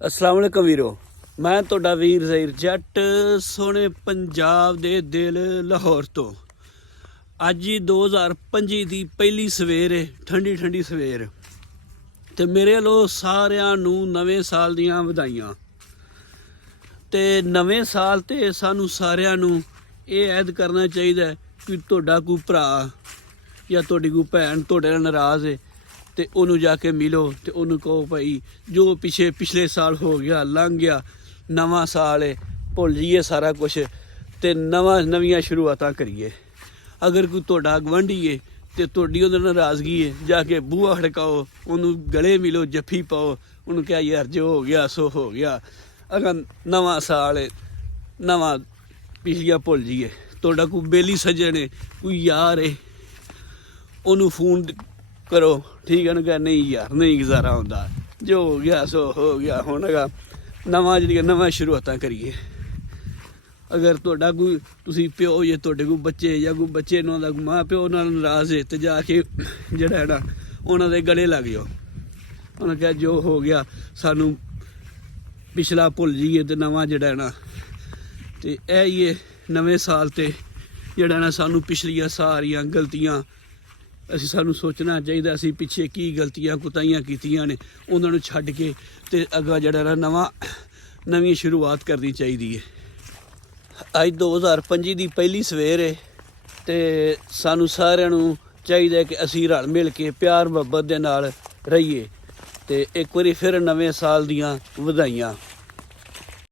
अस्सलाम वालेकुम वीरो, मैं तुहाडा वीर ज़हीर जट सोहने पंजाब दे दिल लाहौर तो। अज 2025 की पहली सवेर है, ठंडी ठंडी सवेर ते मेरे वालों सारिआं नूं नवें साल दीआं वधाइयां। ते नवें साल ते सानू सारिआं नूं ये ऐद करना चाहिए कि तुहाडा कोई भरा या तुहाडी कोई भैन तुहाडे नाल नाराज़ है ते उन्होंने जाके मिलो ते उन्होंने कहो भाई जो पिछले साल हो गया लंघ गया, नवा साल है, भुल जाइए सारा कुछ ते नवियां शुरुआतां करिए। अगर कोई तुहाडा गवांढी है ते तुहाडी उहदे नाल नाराज़गी है, जाके बूहा खड़काओ, उन्होंने गले मिलो, जफ्फी पाओ, उन्होंने कहा यार जो हो गया सो हो गया। अगर नवा साल है, नवा पिछलियां भुल जाइए। तुहाडा कोई बेली सज्जन है, कोई यार है, उन्होंने फोन करो, ठीक है ना, कह नहीं यार नहीं गुजारा होंदा, जो हो गया सो हो गया, हुण नवा शुरुआतां करिए। अगर तुहाडा कोई तुसी प्यो जे तुहाडे कोई बच्चे या कोई बच्चे नूं दा मां प्यो नाल नाराज़ है ते जाके जिहड़ा है ना उन्हां दे गले लग जाओ, उन्हें कहा जो हो गया सानू पिछला भुल जाइए ते नवा जिहड़ा है ना ते ये नवें साल ते जिहड़ा ना सानू पिछलियां सारियां गलतियां असी सानू सोचना चाहिए, असी पिछे की गलतियां कुताइयां कीतियां ने उन्होंने छड्ड के ते अग्गा जिहड़ा ना नवी शुरुआत करनी चाहिए है। अज 2025 की पहली सवेर है ते सानू सारिआं नूं चाहिए कि असी रल मिल के प्यार मुहब्बत दे नाल रहीए ते एक बारी फिर नवें साल दीआं वधाइयां।